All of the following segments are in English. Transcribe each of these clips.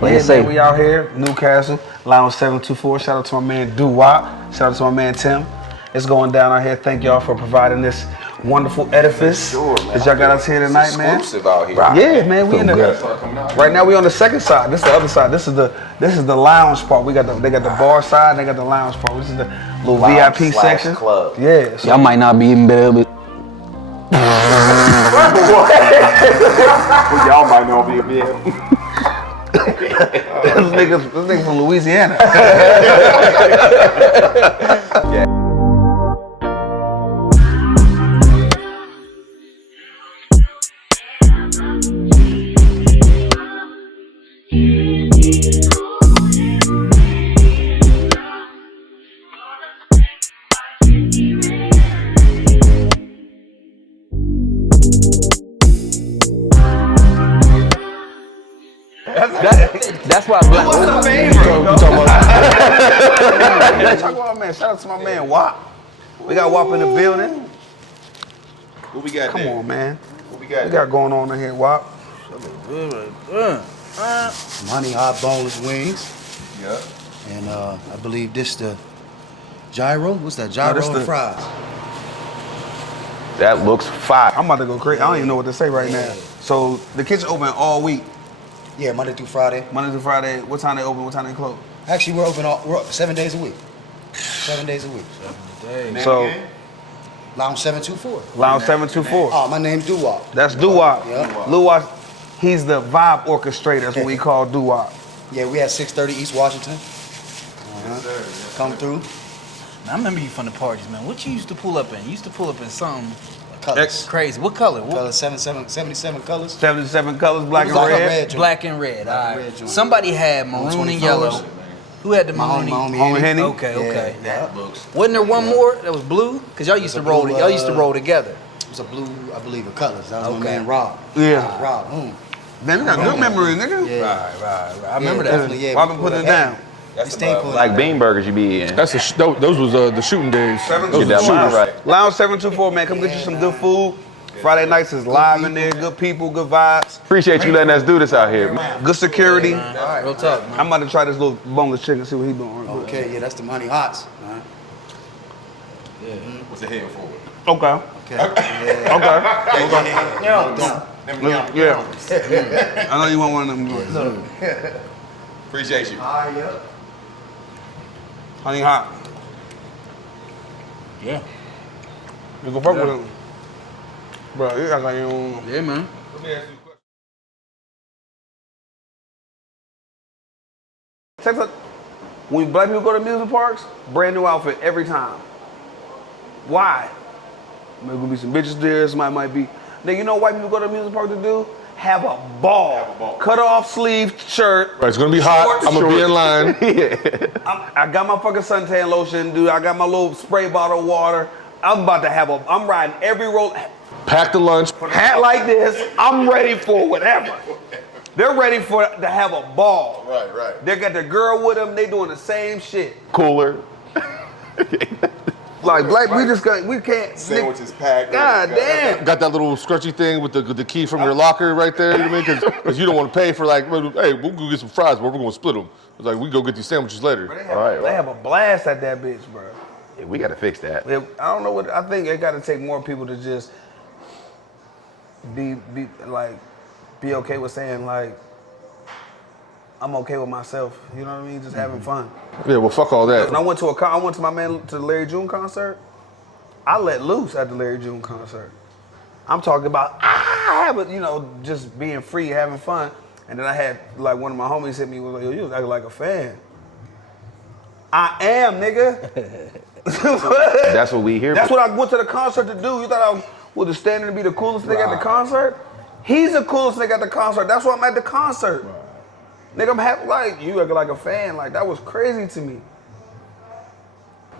Yeah, man, we out here, Newcastle, Lounge 724. Shout out to my man Doo-Wop. Shout out to my man Tim. It's going down out here. Thank y'all for providing this wonderful edifice that y'all got us here tonight, man. Exclusive out here. Yeah, man. We in the right now. We on the second side. This is the other side. This is the lounge part. They got the bar side. And they got the lounge part. This is the little VIP section. Club. Yeah. So y'all might not be even able to. Y'all might not be able to. this nigga from Louisiana. Yeah. That's why black. What's the favorite? Talk about man. Shout out to my man Wop. We got Wop in the building. What we got? Come on, man. What we got going on in here, Wop? Honey hot boneless wings. Yeah. And I believe this the gyro. What's that? Gyro and fries. That looks fire. I'm about to go crazy. I don't even know what to say right now. So the kitchen open all week. Yeah, Monday through Friday. Monday through Friday. What time they open? What time they close? Actually, we're open 7 days a week. 7 days a week. 7 days. So Lounge 724. Lounge 724. Oh, my name's Doo-Wop. That's Doo-Wop. Yeah. Doo-Wop, he's the vibe orchestrator. That's what we call Doo-Wop. Yeah, we at 630 East Washington. Come through. I remember you from the parties, man. What you used to pull up in? You used to pull up in something Colors. crazy. What color? Colors, 77 colors. 77 colors, black and Like a red. Black and red. Black All and right. red joint. Somebody had maroon and yellow. Who had the maroon? Homie Henny. Okay. Yeah. Wasn't there one more that was blue? Cause y'all used to roll. Y'all used to roll together. It was a blue, I believe, of colors. That was my Okay. man Rob. Yeah. Rob. Man, you got good memory, nigga. Yeah. Right. I remember that. Definitely, yeah. Why been putting it down? That's stay putting like it bean burgers you be in. That's those was the shooting days. Get that line right. Lounge 724, man. Come get you some good food. Friday nights is live in there. Good people, good vibes. Appreciate you letting us do this out here, man. Good security. All right, real talk, man. I'm about to try this little boneless chicken, see what he doing. Okay, yeah, that's the money hots. What's the head for? Okay. Yeah. I know you want one of them. Appreciate you. Honey hot. Yeah. You go fuck with him. Bro, you act like you don't. Yeah, man. Let me ask you a question. When black people go to amusement parks, brand new outfit every time. Why? Maybe gonna be some bitches there, somebody might be. Now you know what white people go to amusement park to do? Have a ball. Cut off sleeve shirt. Right, it's gonna be hot. I'm gonna be in line. I got my fucking suntan lotion, dude. I got my little spray bottle of water. I'm about to have I'm riding every road. Pack the lunch. Hat like this, I'm ready for whatever. They're ready to have a ball. Right. They got their girl with them, they doing the same shit. Cooler. Like black, we can't. Sandwiches packed. God damn. Got that little scrunchy thing with the key from your locker right there. You know what I mean? Because you don't want to pay for hey, we'll go get some fries, but we're gonna split them. It's like we go get these sandwiches later. They have a blast at that bitch, bro. Yeah, we gotta fix that. I don't know what I think. It got to take more people to just be okay with saying like I'm okay with myself. You know what I mean? Just having fun. Yeah, well, fuck all that. When I went to my man to the Larry June concert. I let loose at the Larry June concert. I'm talking about just being free, having fun. And then I had like one of my homies hit me was like, yo, you was acting like a fan. I am, nigga. That's what we hear. That's what I went to the concert to do. You thought I was standing to be the coolest nigga at the concert? He's the coolest nigga at the concert. That's why I'm at the concert. Nigga, I'm happy like you acting like a fan. Like that was crazy to me.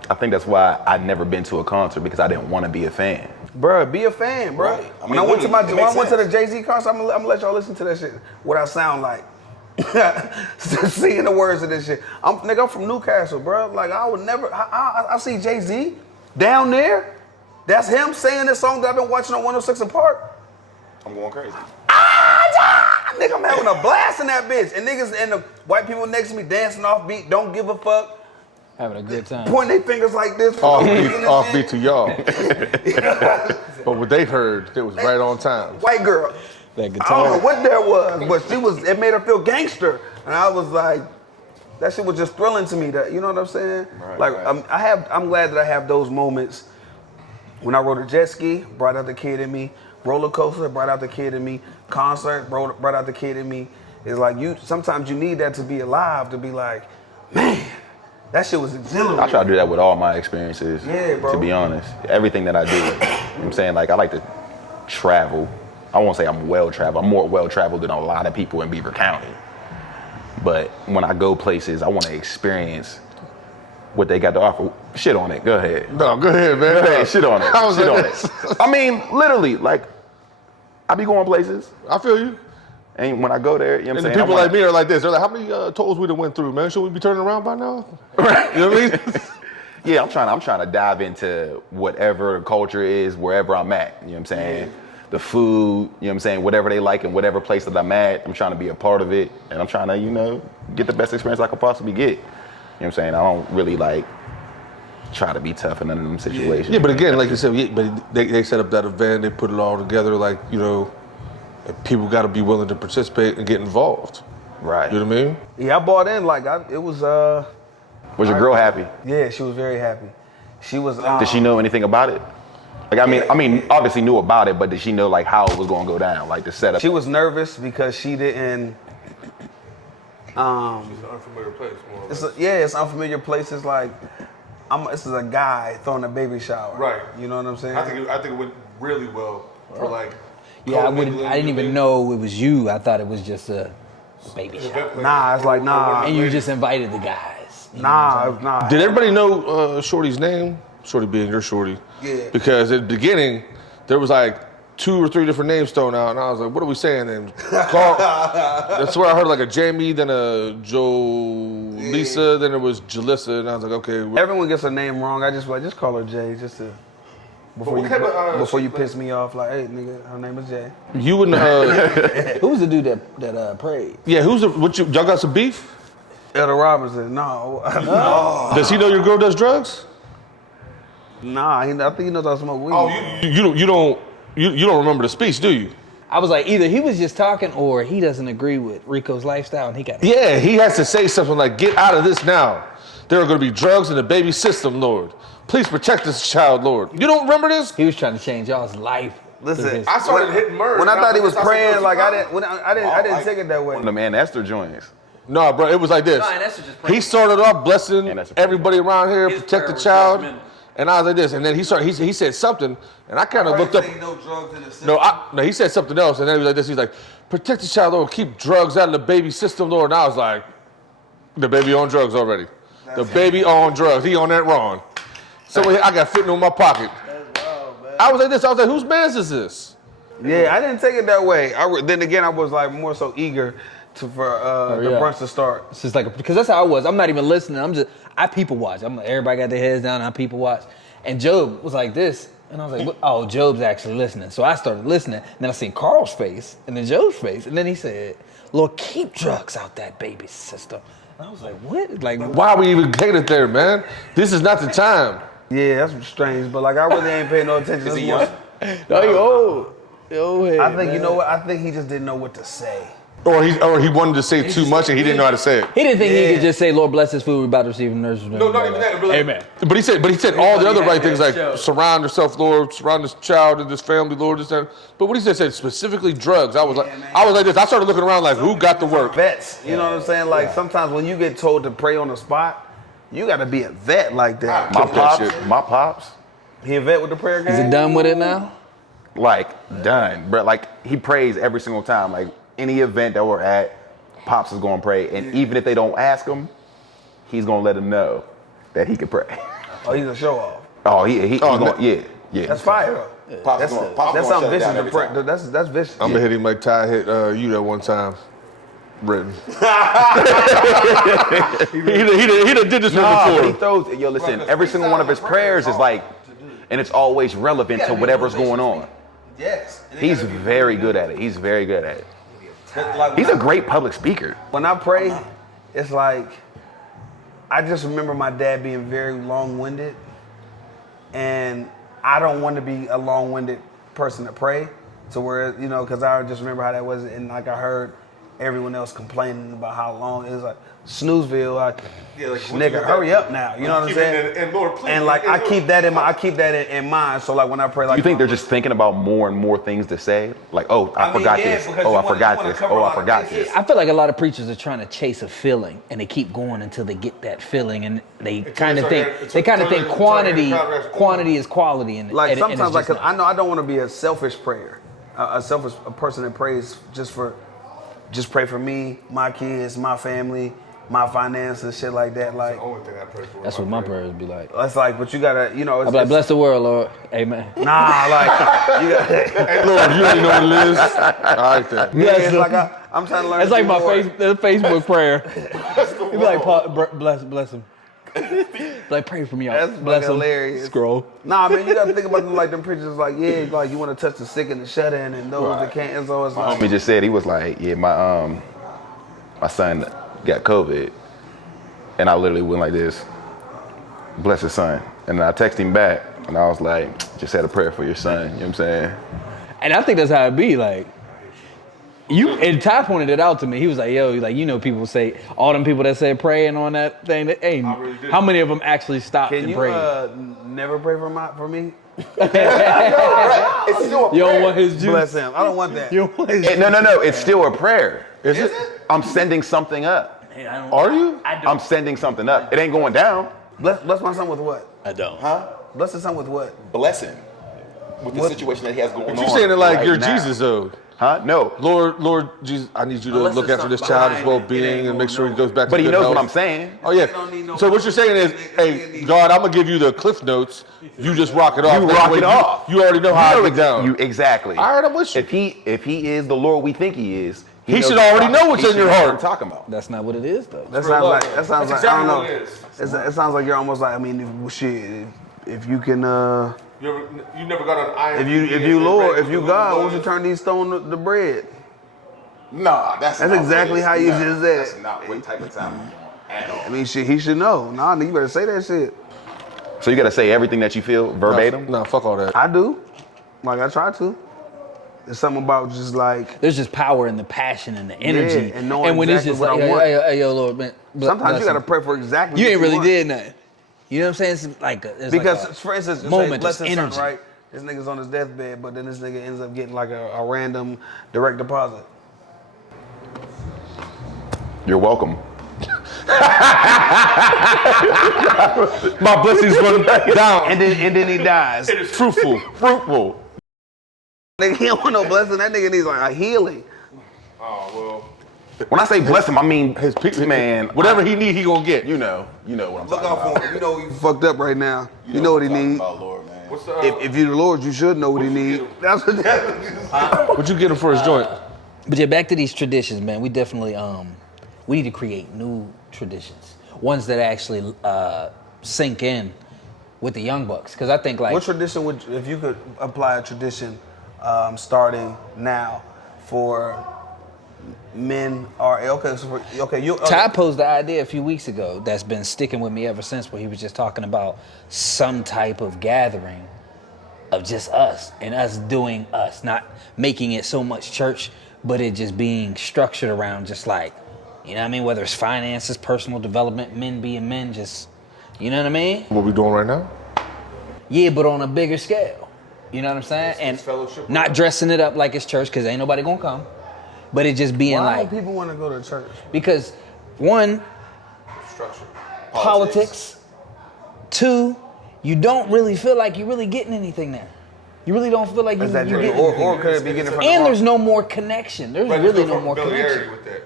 I think that's why I'd never been to a concert because I didn't want to be a fan. Bruh, be a fan, bruh. Right. I mean, When I went to the sense. Jay-Z concert, I'm gonna let y'all listen to that shit. What I sound like. Seeing the words of this shit. I'm from Newcastle, bruh. Like I would never. I see Jay-Z down there. That's him saying this song that I've been watching on 106 and Park. I'm going crazy. nigga, I'm having a blast in that bitch. And niggas and the white people next to me dancing off beat, don't give a fuck. Having a good time. Pointing their fingers like this. Off beat to y'all. But what they heard, it was right on time. White girl. That I guitar. don't know what that was, but it made her feel gangster. And I was like, that shit was just thrilling to me. That, you know what I'm saying? I'm glad that I have those moments. When I rode a jet ski, brought out the kid in me. Roller coaster, brought out the kid in me. Concert, brought out the kid in me. It's like sometimes you need that to be alive, to be like, man, that shit was exhilarating. I try to do that with all my experiences. Yeah, bro. To be honest, everything that I do. You know what I'm saying? Like, I like to travel. I won't say I'm well-traveled. I'm more well-traveled than a lot of people in Beaver County. But when I go places, I want to experience what they got to offer. Shit on it. Go ahead. No, go ahead, man. Go ahead. Shit on it. I was Shit like on it. I mean, literally, like, I be going places. I feel you. And when I go there, you know what I'm And saying? the people like me are like this. They're like, how many tolls we done went through, man? Should we be turning around by now? Right. You know what I mean? Yeah, I'm trying to dive into whatever the culture is, wherever I'm at. You know what I'm saying? Yeah. The food, you know what I'm saying? Whatever they like in whatever place that I'm at, I'm trying to be a part of it. And I'm trying to, get the best experience I could possibly get. You know what I'm saying? I don't really try to be tough in none of them situations. Yeah, but again, like you said, but they set up that event, they put it all together, and people got to be willing to participate and get involved. Right. You know what I mean? Yeah, I bought in. It was. Was your girl happy? Yeah, she was very happy. She was. Did she know anything about it? Like, I mean, obviously knew about it, but did she know how it was going to go down, like the setup? She was nervous because she didn't. It's an unfamiliar place, more or less. It's unfamiliar places. Like, this is a guy throwing a baby shower. Right. You know what I'm saying? I think it went really well for Yeah, I didn't even know it was you. I thought it was just a baby shower. Nah, it's like nah. And you just invited the guys. Nah. Did everybody know Shorty's name? Shorty being your Shorty. Yeah. Because at the beginning, there was 2 or 3 different names thrown out, and I was like, what are we saying then? Carl, that's where I heard a Jamie, then a Lisa, then it was Jalissa, and I was like, okay. Everyone gets her name wrong. I just call her Jay, just to before you piss me off. Like, hey, nigga, her name is Jay. You and Who was the dude that prayed? yeah, y'all got some beef? Elder Robinson. No. Does he know your girl does drugs? Nah, I think he knows I smoke weed. Oh, you don't remember the speech, do you? I was like, either he was just talking or he doesn't agree with Rico's lifestyle and he got. Yeah, he has to say something like, get out of this now. There are going to be drugs in the baby system, Lord. Please protect this child, Lord. You don't remember this? He was trying to change y'all's life. Listen, I started hitting Murray. when I thought he was praying, I didn't take it that way. One of them Aunt Esther joints. No, bro, it was like this. No, and that's just He started off blessing And that's a everybody around here, His protect the prayer was child. judgmental. And I was like this, and then he said something, and I kind of looked up. No drugs in the system. No, he said something else, and then he was like this. He's like, protect the child, Lord, keep drugs out of the baby system, Lord. And I was like, the baby on drugs already. The baby on drugs. He on that wrong. So I got fentanyl in my pocket. That's wild, man. I was like this. I was like, whose man's is this? Yeah, I didn't take it that way. Then again, I was more so eager for the brunch to start. It's just because that's how I was. I'm not even listening. I people watch. Everybody got their heads down. I people watch. And Job was like this, and I was like, "Oh, Job's actually listening." So I started listening. And then I seen Carl's face, and then Joe's face, and then he said, "Lord, keep drugs out that baby system." And I was like, "What?" Like, Why we even catered there, man? This is not the time. Yeah, that's strange. But I really ain't paying no attention. Is he That's young? no, you old. Head, I think man. you know what? I think he just didn't know what to say. Or he wanted to say too much and he didn't know how to say it. He didn't think he Yeah. could just say, "Lord, bless this food we're about to receive from nurses." No, not even that. Really. Amen. But he said all the other right things like show. surround yourself, Lord, surround this child and this family, Lord, this that. But what he said specifically drugs. I was like this. I started looking around like, who got the work? Vets, you know what I'm saying? Like sometimes when you get told to pray on the spot, you got to be a vet like that. My pops, He a vet with the prayer game? Is it done with it now? done, bro. He prays every single time. Like any event that we're at, Pops is gonna pray, and even if they don't ask him, he's gonna let them know that he can pray. Oh, he's a show off. Oh, he's gonna, yeah. That's fire though. Pops That's, gonna, Pops that's gonna something shut vicious it down to every pray. time. That's vicious. I'm gonna hit him like Ty hit you that one time. Britain. he done did this one But before. he throws. Yo, listen. Every single one of his prayers is and it's always relevant to whatever's going on. Yes. He's very good at it. He's very good at it. Like He's a great public speaker. when I pray, it's like I just remember my dad being very long-winded, and I don't want to be a long-winded person to pray. To where because I just remember how that was, and like I heard everyone else complaining about how long it was. Like Snoozeville, like nigga, hurry up now. You know what I'm saying? And Lord, please. And like I keep that in mind. So like when I pray, like You think they're just thinking about more and more things to say? Like, oh, I forgot this. Oh, I forgot this. Oh, I forgot this. I feel like a lot of preachers are trying to chase a feeling, and they keep going until they get that feeling, and they kind of think quantity is quality. And like and sometimes, it's like just 'cause I know I don't want to be a selfish prayer, a selfish person that prays just pray for me, my kids, my family, my finances, shit like that. Like The only thing I pray for. that's what my prayers be like. that's like, but you gotta, it's, I'm like, bless the world, Lord. Amen. nah, like you gotta. Hey, Lord, you already know what it is. I like that. Yeah, it's like I'm trying to learn. It's like my more. Facebook prayer. You be like, bless him. Like, pray for me, y'all. That's Bless fucking him. hilarious. Scroll. Nah, man, you gotta think about them, like them preachers, like like you want to touch the sick and the shut in and those that can't. And so it's like, Homie just said, he was like, yeah, my son got COVID, and I literally went like this, bless his son. And then I texted him back, and I was like, just said a prayer for your son, you know what I'm saying? And I think that's how it be. Like, and Ty pointed it out to me. He was like, yo, people say, all them people that said praying on that thing, that ain't, how many of them actually stopped can and you prayed? never pray for me? It's still a You don't want his juice? Bless him. I don't want that. You don't want his No, it's still a prayer. Is it? I'm sending something up. Are you? I'm sending something up. It ain't going down. Bless my son with what? I don't. Bless his son with what? Bless him with the situation that he has going on. You saying it like right you're now. Jesus, though. Huh? No. Lord Jesus, I need you to look after this child's well-being and make sure he goes back to But he good knows health. what I'm saying. Oh yeah. So what you're saying is, hey, God, I'm gonna give you the cliff notes. You just rock it off. You That rock way it off. You already know how I get down. You exactly. All right, I'm with you. If he is the Lord we think he is, He knows should what already I'm- know what's he in your should know what heart. I'm talking about. That's not what it is, though. That sounds like I don't exactly know. what it is. It sounds like you're almost like, I mean, if you can You never got an iron. if you Lord, if you God, won't you turn these stones to bread? Nah, that's That's not exactly what how it is. you No, just said. That's not what type of time at all. I mean, he should know. Nah, you better say that shit. So you gotta say everything that you feel verbatim? No, fuck all that. I do. Like I try to. There's something about just like There's just power in the passion and the energy. Yeah, and knowing when exactly it's just what like, I want. hey, yo, Lord, man. sometimes you gotta pray for exactly. You what ain't really want. did nothing. You know what I'm saying? It's like it's Because, like a for instance, just moment, say, bless just his son, energy. right? This nigga's on his deathbed, but then this nigga ends up getting like a random direct deposit. You're welcome. My blessings run down. And then he dies. It is fruitful. Fruitful. Nigga, he don't want no blessing. That nigga needs like a healing. Oh well. When I say bless him, I mean His people, man. whatever he need, he gonna get. You know what I'm Look talking out about. for him. You know you fucked up right now. You know what he needs. Lord, man. What's the, If you're the Lord, you should know what he needs. That's what what'd you get him for his joint? But yeah, back to these traditions, man. We definitely we need to create new traditions, ones that actually sink in with the young bucks. Because I think like What tradition would, if you could apply a tradition starting now for men or Ty posed the idea a few weeks ago that's been sticking with me ever since, where he was just talking about some type of gathering of just us and us doing us, not making it so much church, but it just being structured around just like, you know what I mean? Whether it's finances, personal development, men being men, just, you know what I mean? What we doing right now? Yeah, but on a bigger scale. You know what I'm saying? And fellowship. not dressing it up like it's church, because ain't nobody gonna come. But it just being Why like, do people want to go to church? because one, Structure. politics. Two, you don't really feel like you're really getting anything there. You really don't feel like you're Is that getting true? anything. Or could it be getting from And the there's no more connection. There's really no more connection. with that.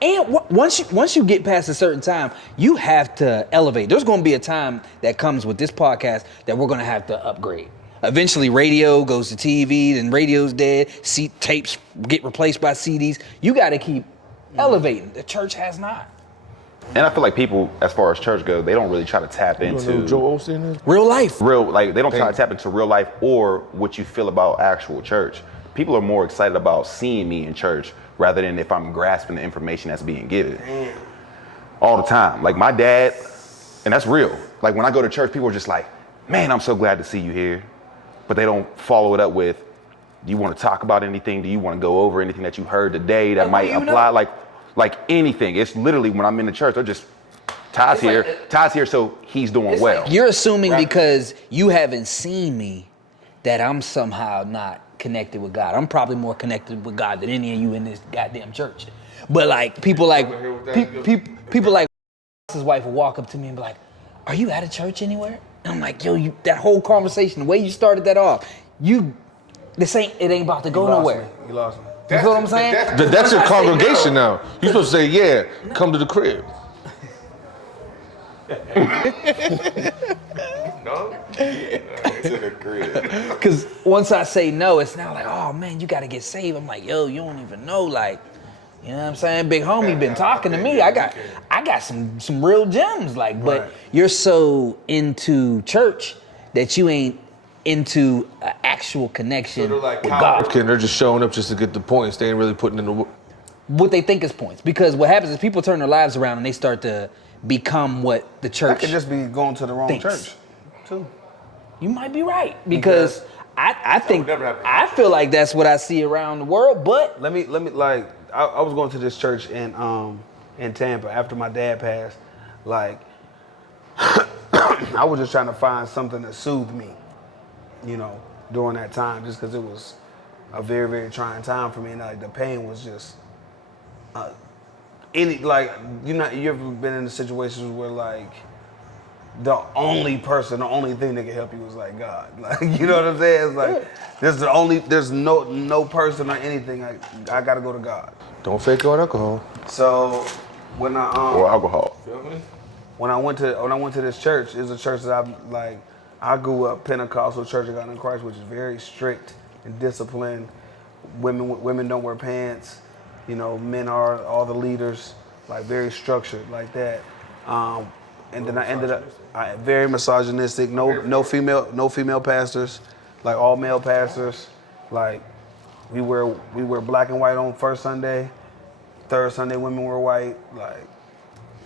And once you get past a certain time, you have to elevate. There's going to be a time that comes with this podcast that we're going to have to upgrade. Eventually, radio goes to TV, then radio's dead. Tapes get replaced by CDs. You got to keep elevating. The church has not. And I feel like people, as far as church goes, they don't really try to tap You know into who Joe Osteen is? Real life. real, like they don't try to tap into real life or what you feel about actual church. people are more excited about seeing me in church rather than if I'm grasping the information that's being given. Damn. All the time. Like my dad, and that's real. Like when I go to church, people are just like, man, I'm so glad to see you here. But they don't follow it up with, do you want to talk about anything? Do you want to go over anything that you heard today that might apply? Like anything. It's literally when I'm in the church, they're just, Ty's here, so he's doing well. You're assuming because you haven't seen me that I'm somehow not connected with God. I'm probably more connected with God than any of you in this goddamn church. But like people like people like his wife will walk up to me and be like, "Are you at a church anywhere?" And I'm like, "Yo, that whole conversation, the way you started that off, it ain't about to go nowhere." You lost me. You feel what I'm saying? That's your congregation now. You're supposed to say, yeah, come to the crib. No? It's in the crib. Because once I say no, it's now like, oh man, you got to get saved. I'm like, yo, you don't even know, like, you know what I'm saying? Big homie been talking to me. I got some real gems, like, but you're so into church that you ain't into an actual connection with God. They're just showing up just to get the points. They ain't really putting in the work. What they think is points. Because what happens is people turn their lives around and they start to become what the church That could just be going to the wrong thinks. church, too. You might be right. Because I think, I feel like that's what I see around the world, but Let me like, I was going to this church in Tampa after my dad passed. Like, I was just trying to find something that soothed me, you know, during that time, just because it was a very, very trying time for me, and like the pain was just you ever been in situations where like the only thing that can help you is like God, like, you know what I'm saying? It's like there's no person or anything. I gotta go to God. Don't fake on alcohol. So when I Or alcohol. when I went to this church, it's a church that I grew up Pentecostal Church of God in Christ, which is very strict and disciplined. Women don't wear pants. You know, men are all the leaders, like very structured like that. And then I ended up very misogynistic. No female pastors, like all male pastors. Like we wear black and white on first Sunday. Third Sunday, women wear white. Like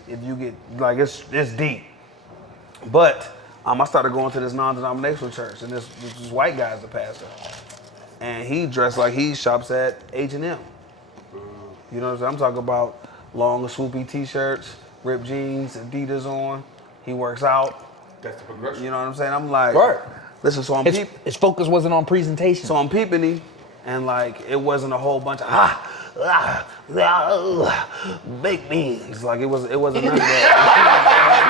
if you get like it's deep. But I started going to this non-denominational church, and this white guy's the pastor, and he dressed like he shops at H&M. You know what I'm saying? I'm talking about long, swoopy T-shirts, ripped jeans, Adidas on. He works out. That's the progression. You know what I'm saying? I'm like, listen, so I'm his focus wasn't on presentation. So I'm peeping him, and like it wasn't a whole bunch of baked beans. Like it wasn't none of that.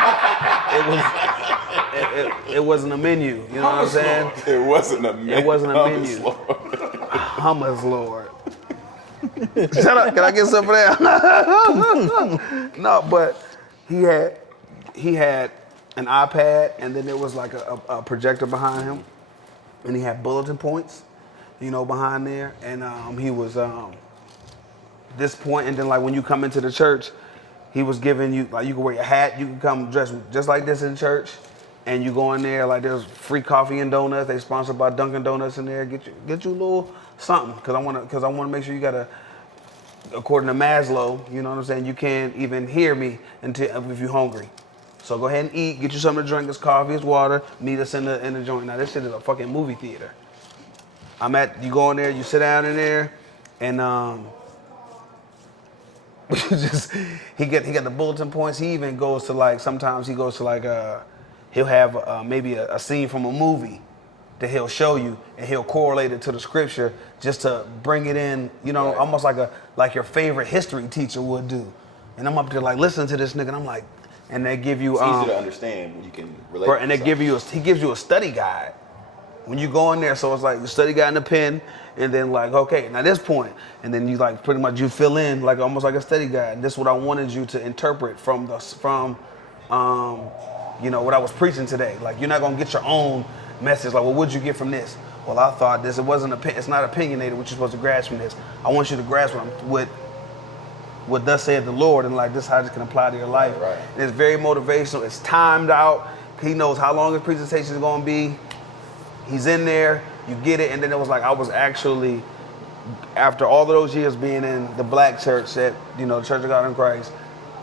It wasn't a menu. You know what I'm saying? It wasn't a menu. It wasn't a menu. Hummus Lord. Shut up! Can I get some of that? No, but he had an iPad, and then there was like a projector behind him, and he had bulletin points, you know, behind there, and he was this point, and then like when you come into the church, he was giving you like you can wear your hat, you can come dressed just like this in church, and you go in there like there's free coffee and donuts. They sponsored by Dunkin' Donuts in there. Get you a little something because I want to make sure you gotta. According to Maslow, you know what I'm saying, you can't even hear me until if you're hungry. So go ahead and eat, get you something to drink, it's coffee, it's water, meet us in the joint. Now this shit is a fucking movie theater. You go in there, you sit down in there, and he got the bulletin points. He even goes to like, sometimes he goes to like, he'll have maybe a scene from a movie that he'll show you, and he'll correlate it to the scripture just to bring it in, you know, almost like your favorite history teacher would do. And I'm up there like listening to this nigga, and I'm like, and they give you it's easy to understand when you can relate. And they he gives you a study guide when you go in there. So it's like the study guide and a pen, and then like, okay, now this point, and then you like pretty much you fill in like almost like a study guide. And this is what I wanted you to interpret from you know what I was preaching today. Like you're not gonna get your own message. Like, well, what'd you get from this? Well, I thought this. It's not opinionated. What you're supposed to grasp from this. I want you to grasp what thus said the Lord, and like this is how this can apply to your life. Right. And it's very motivational. It's timed out. He knows how long his presentation is going to be. He's in there. You get it. And then it was like I was actually after all of those years being in the black church at, Church of God in Christ,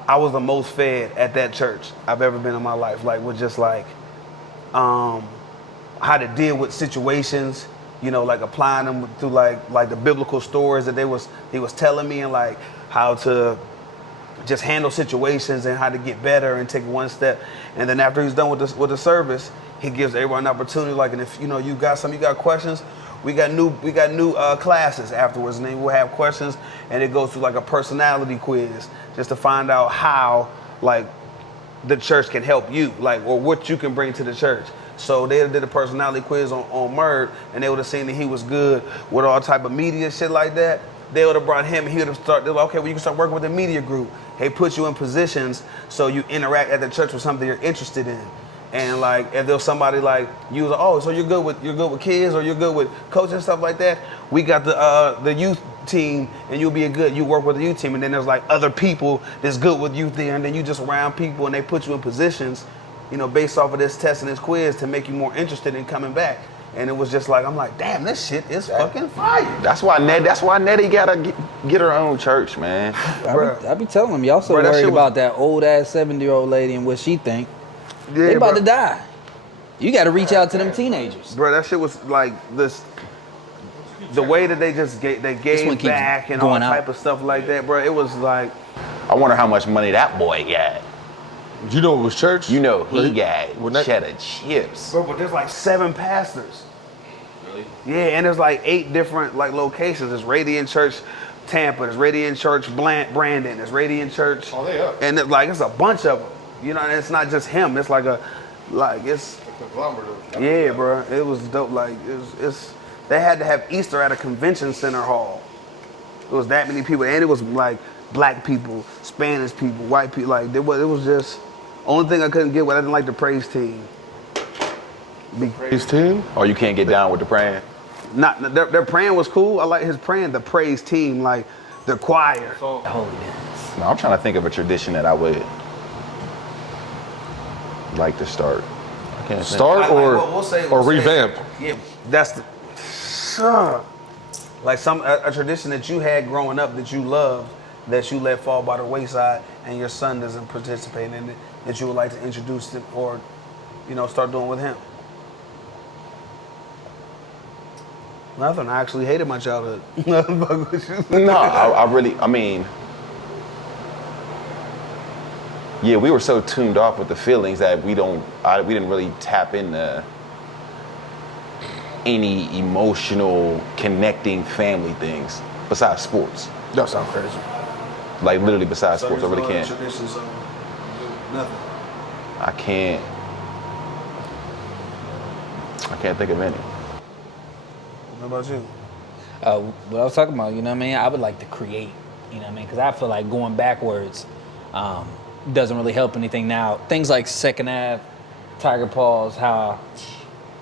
I was the most fed at that church I've ever been in my life. Like, with just like, how to deal with situations, like applying them through like the biblical stories that he was telling me, and like how to just handle situations and how to get better and take one step. And then after he's done with the service, he gives everyone an opportunity. Like, and if you got questions, we got new classes afterwards, and then we'll have questions, and it goes through like a personality quiz just to find out how like the church can help you, like, or what you can bring to the church. So they did a personality quiz on Murd, and they would have seen that he was good with all type of media shit like that. They would have brought him, and he would have started, they're like, okay, well, you can start working with the media group. They put you in positions so you interact at the church with something you're interested in. And like, if there's somebody like you, like, oh, so you're good with kids, or you're good with coaching and stuff like that. We got the youth team, and you work with the youth team, and then there's like other people that's good with youth there, and then you just around people, and they put you in positions, based off of this test and this quiz to make you more interested in coming back. And it was just like, I'm like, damn, this shit is fucking fire. That's why Nettie gotta get her own church, man. I be telling them, y'all so worried about that old ass 70-year-old lady and what she think. Yeah, they about to die. You got to reach out to them teenagers. Bro, that shit was like this. The way that they just gave back and all type of stuff like that, bro. It was like. I wonder how much money that boy got. You know it was church? He got cheddar chips. Bro, but there's like 7 pastors. Really? Yeah, and there's like 8 different like locations. There's Radiant Church Tampa, there's Radiant Church Brandon, there's Radiant Church. Oh, they up. And it's a bunch of them. And it's not just him. It's like it's a conglomerate. Yeah, bro. It was dope. Like it's they had to have Easter at a convention center hall. It was that many people, and it was like black people, Spanish people, white people. Like it was just only thing I couldn't get. I didn't like the praise team. Praise team? Oh, you can't get down with the praying? Not their praying was cool. I like his praying. The praise team, like the choir. Holy dance. No, I'm trying to think of a tradition that I would like to start. I can't start or revamp. Yeah, that's the like a tradition that you had growing up that you loved, that you let fall by the wayside, and your son doesn't participate in it, that you would like to introduce him or start doing with him. Nothing. I actually hated my childhood. No, I mean, yeah, we were so tuned off with the feelings that we didn't really tap into any emotional connecting family things besides sports. That sounds crazy. Like literally besides sports, I really can't. Nothing. I can't think of any. What about you? What I was talking about, I would like to create, because I feel like going backwards doesn't really help anything now. Things like Second Ave, Tiger Paws, how,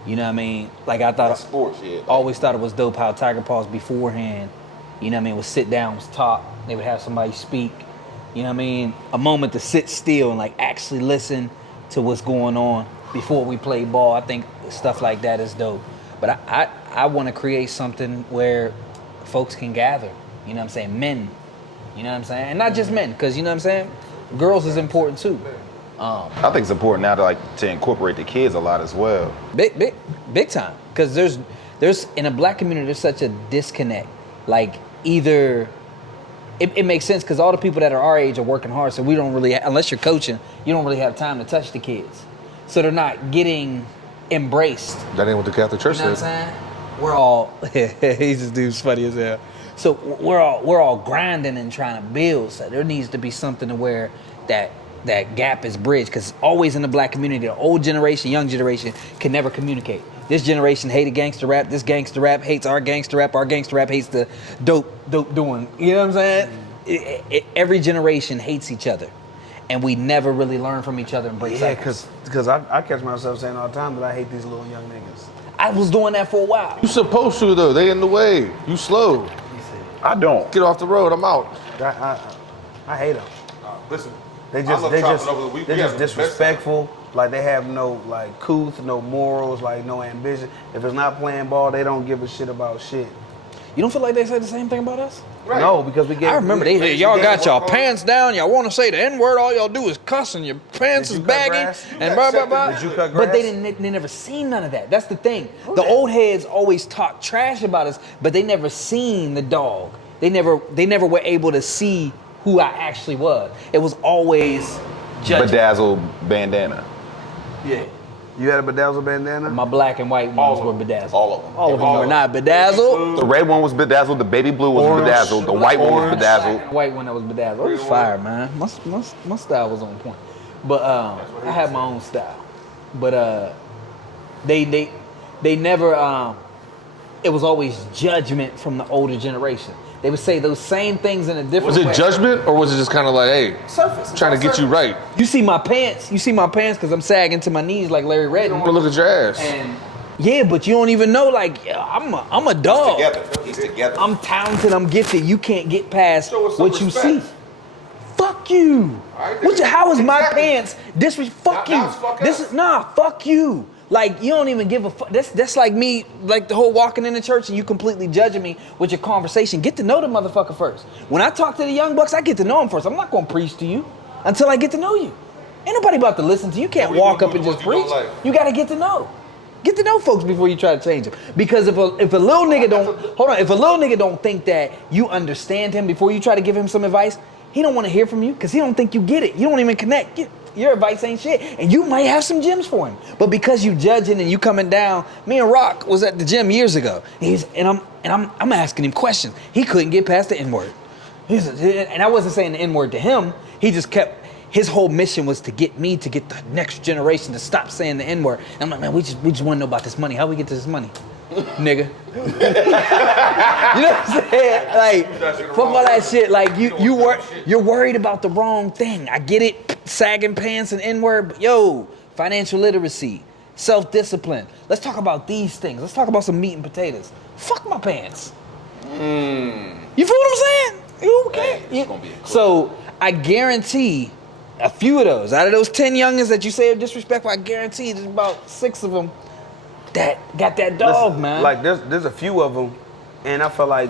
like I thought, sports, yeah. Always thought it was dope how Tiger Paws beforehand, would sit down, was talk, they would have somebody speak, a moment to sit still and like actually listen to what's going on before we play ball. I think stuff like that is dope. But I want to create something where folks can gather, men, and not just men, because girls is important too. I think it's important now to incorporate the kids a lot as well. Big time, because there's in a black community there's such a disconnect. Like either it makes sense because all the people that are our age are working hard, so we don't really, unless you're coaching, you don't really have time to touch the kids, so they're not getting embraced. That ain't what the Catholic Church You know said. what I'm saying? We're all he's this dude's funny as hell. So we're all grinding and trying to build. So there needs to be something to where that gap is bridged, because always in the black community, the old generation, young generation can never communicate. This generation hated gangster rap. This gangster rap hates our gangster rap. Our gangster rap hates the dope doing. You know what I'm saying? Every generation hates each other. And we never really learn from each other and break cycles. because I catch myself saying all the time that I hate these little young niggas. I was doing that for a while. You supposed to though. They in the way. You slow. I don't. Get off the road. I'm out. I hate them. Listen. They're just disrespectful. Like they have no like couth, no morals, like no ambition. If it's not playing ball, they don't give a shit about shit. You don't feel like they say the same thing about us? No, because we get. I remember y'all got y'all pants down. Y'all want to say the N-word. All y'all do is cuss and your pants is you cut baggy grass? and blah blah blah. Did you cut But grass? they never seen none of that. That's the thing. The old heads always talk trash about us, but they never seen the dog. They never were able to see who I actually was. It was always judging. Bedazzle bandana. Yeah. You had a Bedazzle bandana? My black and white ones were bedazzled. All of them. All of them were not bedazzled. The red one was bedazzled. The baby blue was Orange. bedazzled. The white one was Black bedazzled. and white one that was bedazzled. It was fire, man. My style was on point. But I had my own style. But they never it was always judgment from the older generation. They would say those same things in a different Was it way. judgment or was it just kind of like, hey, Surface. trying to get you right? You see my pants because I'm sagging to my knees like Larry I Redden. want to look at your ass. And yeah, but you don't even know, like, I'm a dog. He's together. I'm talented, I'm gifted. You can't get past Show us some what you respect. see. Fuck you. right, How is my exactly. pants fuck Now you. it's fuck This us. is fuck you. Like, you don't even give a fuck. That's like me, like the whole walking in the church and you completely judging me with your conversation. Get to know the motherfucker first. When I talk to the young bucks, I get to know them first. I'm not gonna preach to you until I get to know you. Ain't nobody about to listen to you. You can't What you walk gonna up and do just with what you preach. don't like? You gotta get to know. Get to know folks before you try to change them. Because if a little nigga don't think that you understand him before you try to give him some advice, he don't want to hear from you because he don't think you get it. You don't even connect. Your advice ain't shit. And you might have some gems for him. But because you judging and you coming down, me and Rock was at the gym years ago. I'm asking him questions. He couldn't get past the N-word. And I wasn't saying the N-word to him. He just kept, his whole mission was to get me to get the next generation to stop saying the N-word. And I'm like, man, we just want to know about this money. How we get to this money? Nigga. You know what I'm saying? Like, fuck all that shit. Like, you're worried about the wrong thing. I get it, sagging pants and N-word, but yo, financial literacy, self-discipline. Let's talk about these things. Let's talk about some meat and potatoes. Fuck my pants. You feel what I'm saying? You okay? it's gonna be a quick- So I guarantee a few of those, out of those 10 youngins that you say are disrespectful, I guarantee there's about 6 of them that got that dog, Listen, man. Like there's a few of them, and I feel like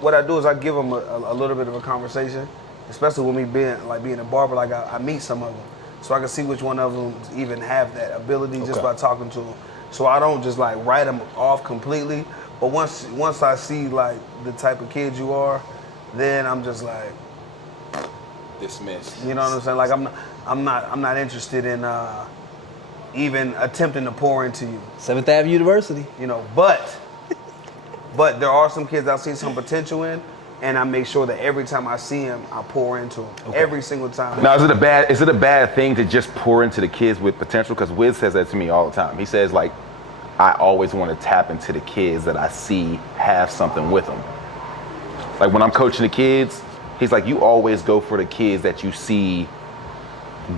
what I do is I give them a little bit of a conversation, especially when me being a barber. Like I meet some of them, so I can see which one of them even have that ability just by talking to them. So I don't just like write them off completely, but once I see like the type of kid you are, then I'm just like Dismissed. you know what I'm saying? Like I'm not interested in even attempting to pour into you. 7th Ave University. You know, but there are some kids I see some potential in, and I make sure that every time I see them, I pour into them every single time. Now, is it a bad thing to just pour into the kids with potential? Because Wiz says that to me all the time. He says, like, I always want to tap into the kids that I see have something with them. Like, when I'm coaching the kids, he's like, you always go for the kids that you see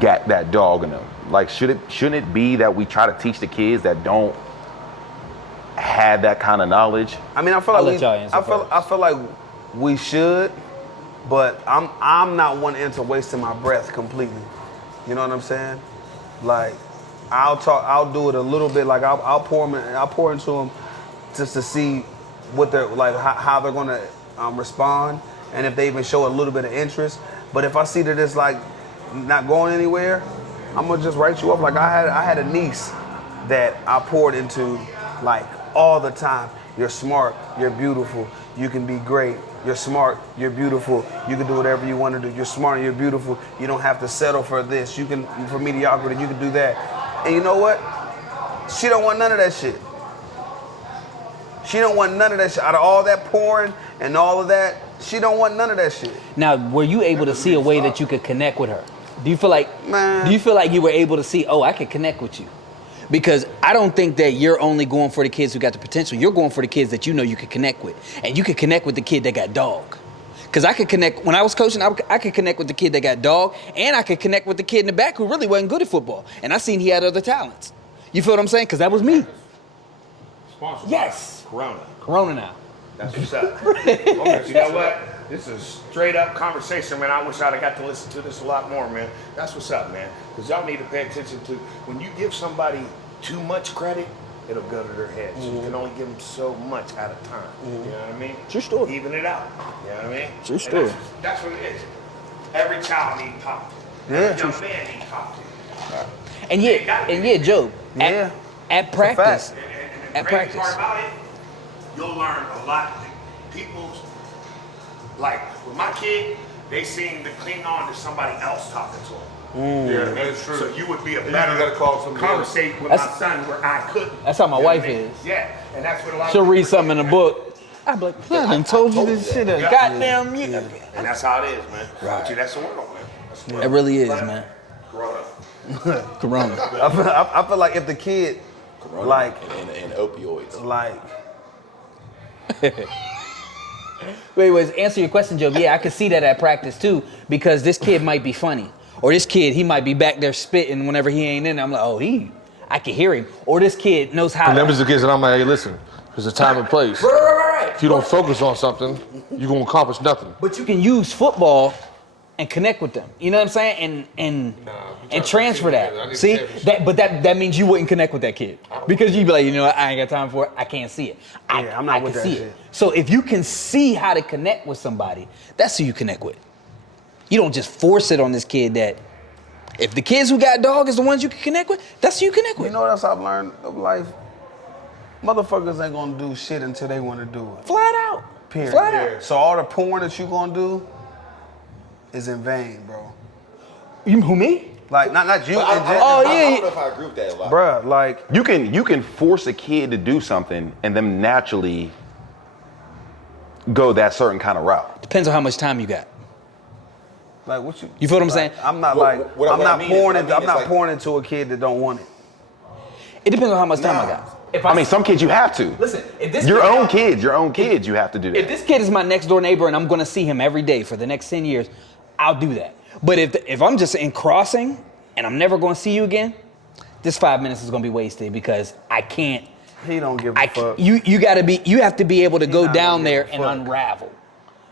got that dog in them. Like, shouldn't it be that we try to teach the kids that don't have that kind of knowledge? I mean, I feel I'll like let y'all answer I feel like we should, but I'm not one into wasting my breath completely. You know what I'm saying? Like, I'll do it a little bit. Like I'll pour into them just to see what they're like, how they're gonna respond, and if they even show a little bit of interest. But if I see that it's like not going anywhere, I'm gonna just write you off. Like I had a niece that I poured into like all the time. You're smart, you're beautiful, you can be great. You're smart, you're beautiful, you can do whatever you want to do. You're smart, you're beautiful, you don't have to settle for this. You can, for mediocrity, you can do that. And you know what? She don't want none of that shit. She don't want none of that shit. Out of all that pouring and all of that, she don't want none of that shit. Now, were you able to see a way that you could connect with her? Do you feel like Man. you were able to see, oh, I could connect with you? Because I don't think that you're only going for the kids who got the potential. You're going for the kids that you know you could connect with. And you could connect with the kid that got dog. Because I could connect, when I was coaching, I could connect with the kid that got dog, and I could connect with the kid in the back who really wasn't good at football. And I seen he had other talents. You feel what I'm saying? Because that was me. Sponsored Yes. by Corona. Corona now. That's what's up. Okay, you know what? This is straight up conversation, man. I wish I'd have got to listen to this a lot more, man. That's what's up, man. Because y'all need to pay attention to when you give somebody too much credit, it'll go to their head. So you can only give them so much at a time. You know what I mean? True story. Even it out. You know what I mean? True And story. That's what it is. Every child needs talk to. Every young man needs talk to. And yeah, Joe. Yeah. At practice. And At the crazy practice. part about it, you'll learn a lot. People's, like with my kid, they seem to cling on to somebody else talking to them. Yeah, that's true. So you would be a You better gotta call somebody else. conversate with That's- my son where I couldn't. That's how my You know wife what I mean? is. Yeah, and that's what a lot She'll of read people something in a book. I'm like, I done told you this shit. Yeah. Goddamn you. And that's how it is, man. Right. But that's the world, man. That's the world. It really is, man. Corona. Corona. I feel like if the kid, like, and opioids. like, Wait, answer your question, Joe. Yeah, I could see that at practice too, because this kid might be funny. Or this kid, he might be back there spitting whenever he ain't in there. I'm like, oh, I can hear him. Or this kid knows how And to. them is the kids that I'm like, hey, listen, there's a time and place. Right. If you don't focus on something, you're gonna accomplish nothing. But you can use football and connect with them. You know what I'm saying? And transfer that. See? That means you wouldn't connect with that kid. Because you'd be like, you know what, I ain't got time for it. I can't see it. Yeah, I'm not I with can that see shit. it. So if you can see how to connect with somebody, that's who you connect with. You don't just force it on this kid that if the kids who got dog is the ones you can connect with, that's who you connect with. you know what else I've learned of life? Motherfuckers ain't gonna do shit until they wanna do it. Flat out. Period. Flat out. So all the porn that you gonna do is in vain, bro. You who me? Like, not you. Oh, yeah. I don't know if I agree with that a lot. Bruh, like, You can force a kid to do something and them naturally go that certain kind of route. Depends on how much time you got. what you? You feel what I'm saying? I'm not What I mean is- I'm not pouring into a kid that don't want it. It depends on how much time I got. If I mean, some kids you have to. listen, if this Your kid- own kids, you have to do that. If this kid is my next door neighbor and I'm gonna see him every day for the next 10 years, I'll do that. But if I'm just in crossing and I'm never gonna see you again, this 5 minutes is gonna be wasted because I can't. He don't give a fuck. You have to be able to go not down gonna there give a and fuck. unravel.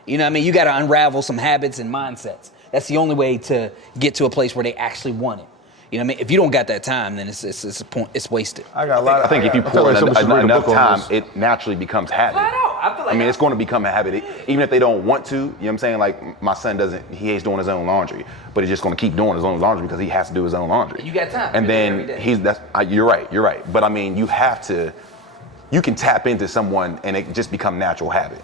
You know what I mean? You gotta unravel some habits and mindsets. That's the only way to get to a place where they actually want it. You know what I mean? If you don't got that time, then it's a point. It's wasted. I got a lot. I think if you feel pour like in somebody should read a enough book on time, this. it naturally becomes habit. Flat out. I feel like I mean, it's going to become a habit. Even if they don't want to, you know what I'm saying? Like, my son he hates doing his own laundry, but he's just going to keep doing his own laundry because he has to do his own laundry. You got time. And You're there every then day. you're right. But I mean, you can tap into someone and it just become natural habit.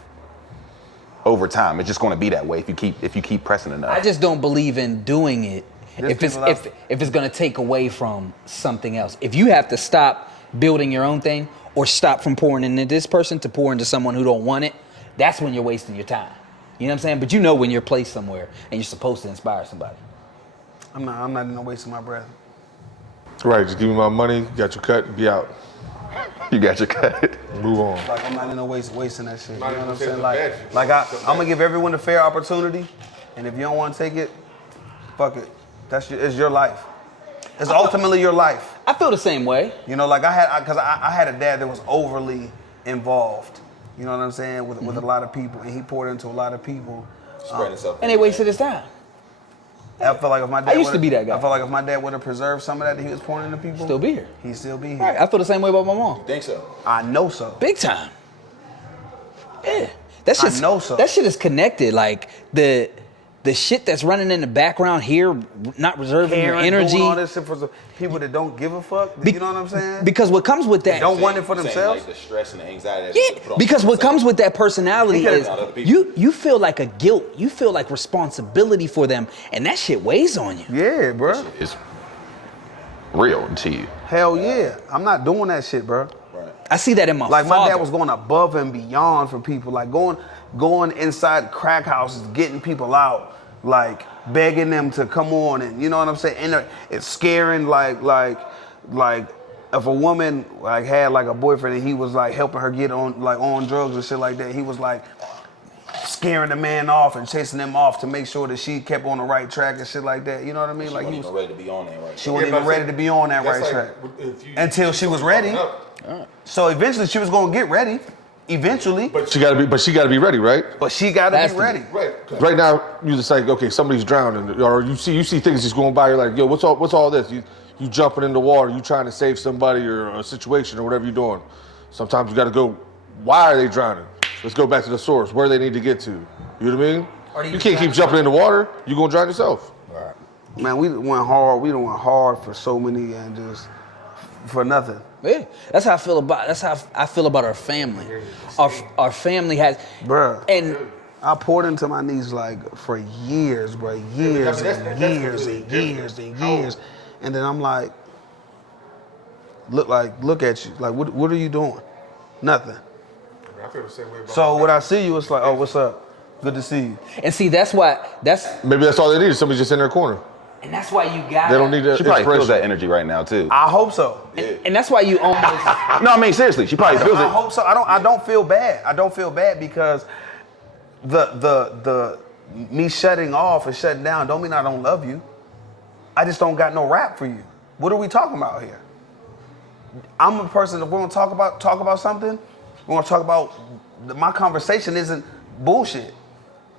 Over time, it's just going to be that way if you keep pressing enough. I just don't believe in doing it if people it's going to take away from something else. If you have to stop building your own thing or stop from pouring into this person to pour into someone who don't want it, that's when you're wasting your time. You know what I'm saying? But you know when you're placed somewhere and you're supposed to inspire somebody. I'm not even wasting my breath. Right, just give me my money, got your cut, be out. You got your cut. Move on. Like, I'm not in no wasting that shit. You know Not what I'm even saying? taking Like, advantage. I'm gonna give everyone a fair opportunity, and if you don't want to take it, fuck it. It's your life. It's ultimately your life. I feel the same way. You know, like I had a dad that was overly involved. You know what I'm saying? With a lot of people, and he poured into a lot of people. Spread itself. And they wasted his time. I feel like if my dad I used to be that guy. I feel like if my dad would have preserved some of that he was pouring into people, Still be here. he'd still be here. Right. I feel the same way about my mom. Think so? I know so. Big time. Yeah. That shit's, know so. That shit is connected. Like the shit that's running in the background here, not reserving your Caring, energy. doing all this shit for some people that don't give a fuck. You know what I'm saying? Because what comes with that. Don't want it for themselves. Like the stress and the anxiety. that Yeah, they put on because what themselves. comes with that personality Because is other people. you feel like a guilt, you feel like responsibility for them, and that shit weighs on you. Yeah, bro. It's real to you. Hell yeah. I'm not doing that shit, bro. I see that in my Like father. my dad was going above and beyond for people, like going inside crack houses, getting people out, like begging them to come on, and you know what I'm saying. And it's scaring, like if a woman like had like a boyfriend and he was like helping her get on drugs and shit like that, he was like scaring the man off and chasing them off to make sure that she kept on the right track and shit like that. You know what I mean? Like he was ready to be on that right. she wasn't even ready to be on that right track until she was ready. So eventually she was gonna get ready. Eventually. But she gotta be ready, right? But she gotta Has be to be. ready. Right now, you're just like, okay, somebody's drowning, or you see things just going by. You're like, yo, what's all this? You jumping in the water, you trying to save somebody or a situation or whatever you're doing. Sometimes you got to go. Why are they drowning? Let's go back to the source. Where they need to get to. You know what I mean? You can't keep jumping in the water. You're gonna drown yourself. Man, we went hard. We done went hard for so many and just for nothing. Yeah, that's how I feel about. That's how I feel about our family. Our family has, Bruh. and I poured into my niece like for years, bro. Years and years and years and years. And then I'm like, look at you. Like, what are you doing? Nothing. I feel the same way about So when I see you, it's like, oh, what's up? Good to see you. and see that's maybe that's all they need. Is somebody just in their corner. and that's why you got. They don't need that. She probably feels that energy right now too. I hope so. and that's why you almost. No, I mean seriously, she probably feels I it. hope so. I don't feel bad. I don't feel bad because the me shutting off and shutting down don't mean I don't love you. I just don't got no rap for you. What are we talking about here? I'm a person that we're gonna talk about something. We're gonna talk about my conversation isn't bullshit.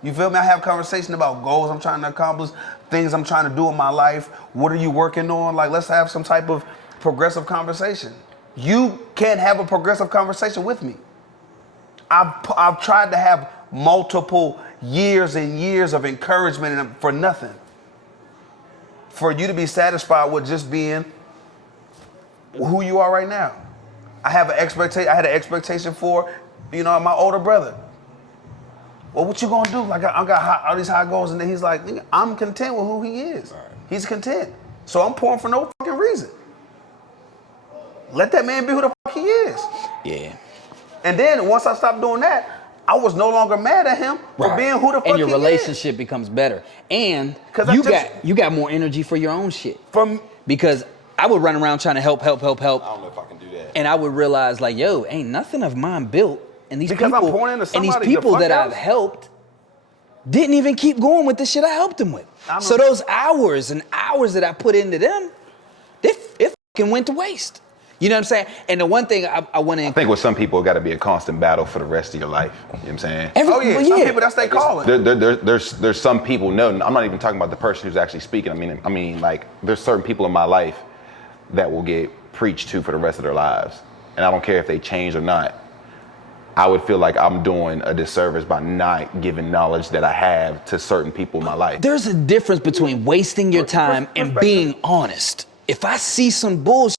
You feel me? I have conversation about goals I'm trying to accomplish, things I'm trying to do in my life. What are you working on? Like, let's have some type of progressive conversation. You can't have a progressive conversation with me. I've tried to have multiple years and years of encouragement for nothing. For you to be satisfied with just being who you are right now. I had an expectation for, my older brother. Well, what you gonna do? Like, I got all these high goals, and then he's like, nigga, I'm content with who he is. Right. He's content. So I'm pouring for no fucking reason. Let that man be who the fuck he is. Yeah. And then once I stopped doing that, I was no longer mad at him for being who the fuck he is. And your relationship becomes better. And you got more energy for your own shit. Because I would run around trying to help. I don't know if I can do that. And I would realize, like, yo, ain't nothing of mine built. And these because people, I'm pouring into somebody, and these people that else. I've helped didn't even keep going with the shit I helped them with. So those hours and hours that I put into them, it fucking went to waste. You know what I'm saying? And the one thing I want to... I think with some people, it got to be a constant battle for the rest of your life. You know what I'm saying? Some people, that's their calling. There's some people, no, I'm not even talking about the person who's actually speaking. I mean, like, there's certain people in my life that will get preached to for the rest of their lives. And I don't care if they change or not. I would feel like I'm doing a disservice by not giving knowledge that I have to certain people in my life. There's a difference between wasting your time and being honest. If I see some bullshit,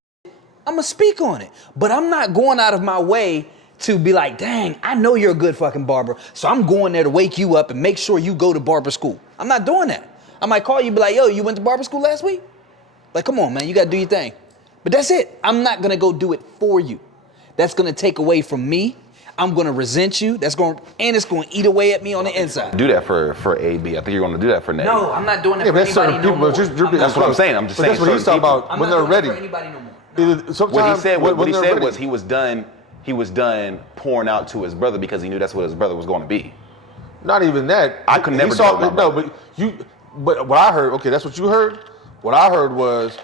I'm gonna speak on it. But I'm not going out of my way to be like, dang, I know you're a good fucking barber, so I'm going there to wake you up and make sure you go to barber school. I'm not doing that. I might call you and be like, yo, you went to barber school last week? Like, come on, man, you gotta do your thing. But that's it. I'm not gonna go do it for you. That's gonna take away from me. I'm gonna resent you. It's gonna eat away at me on the inside. Do that for AB. I think you're gonna do that for Nate. No, I'm not doing that for anybody no more. That's what I'm saying. I'm just saying. That's what he's talking about. I'm when not they're doing ready. it for anybody no more. No. What he said was he was done pouring out to his brother because he knew that's what his brother was going to be. Not even that. I could never do my brother. But what I heard, okay, that's what you heard. What I heard was,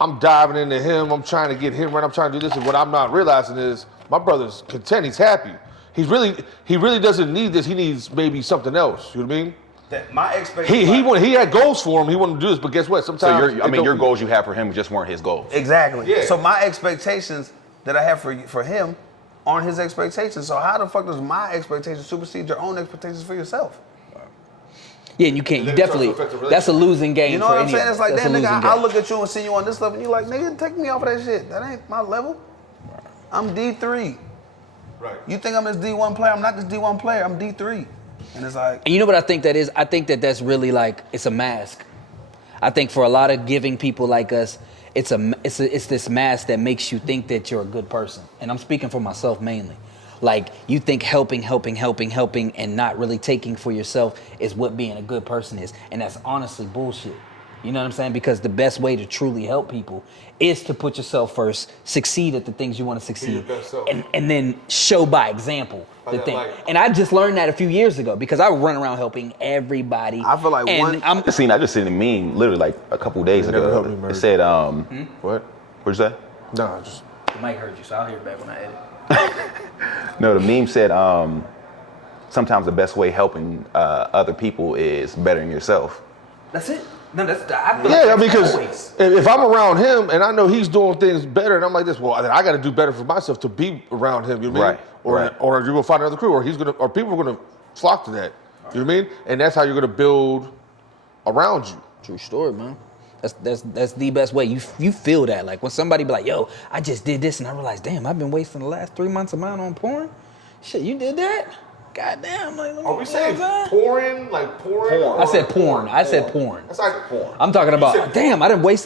I'm diving into him. I'm trying to get him right. I'm trying to do this. And what I'm not realizing is my brother's content. He's happy. He really doesn't need this. He needs maybe something else. You know what I mean? That my expectation. He had goals for him. He wanted to do this, but guess what? Sometimes your goals you have for him just weren't his goals. Exactly. Yeah. So my expectations that I have for him aren't his expectations. So how the fuck does my expectations supersede your own expectations for yourself? Yeah, and you can't. You definitely. That's a losing game. You know for what I'm anyone. saying? It's like, That's damn, a nigga, losing I game. look at you and see you on this level, and you like, nigga, take me off of that shit. That ain't my level. I'm D3. Right. You think I'm this D1 player? I'm not this D1 player. I'm D3. And it's like. And you know what I think that is? I think that's really like, it's a mask. I think for a lot of giving people like us, it's this mask that makes you think that you're a good person. And I'm speaking for myself mainly. Like, you think helping, and not really taking for yourself is what being a good person is. And that's honestly bullshit. You know what I'm saying? Because the best way to truly help people is to put yourself first, succeed at the things you want to succeed, and then show by example the thing. And I just learned that a few years ago because I would run around helping everybody. I feel like I just seen a meme literally like a couple days ago. It said, What? What'd you say? No, just. The mic heard you, so I'll hear it back when I edit. No, the meme said sometimes the best way helping other people is bettering yourself. That's it. No, that's I feel Yeah, like I mean, because always. if I'm around him and I know he's doing things better, and I'm like this, well, then I got to do better for myself to be around him. You know what I mean? Right. Or you're gonna find another crew, or people are gonna flock to that. You know what I mean? And that's how you're gonna build around you. True story, man. That's the best way. You feel that. Like when somebody be like, yo, I just did this and I realized, damn, I've been wasting the last 3 months of mine on porn. Shit, you did that? God damn. Like, Are we saying pouring? Like pouring? I said porn. I said porn. That's like porn. I'm talking about, damn, I done wasted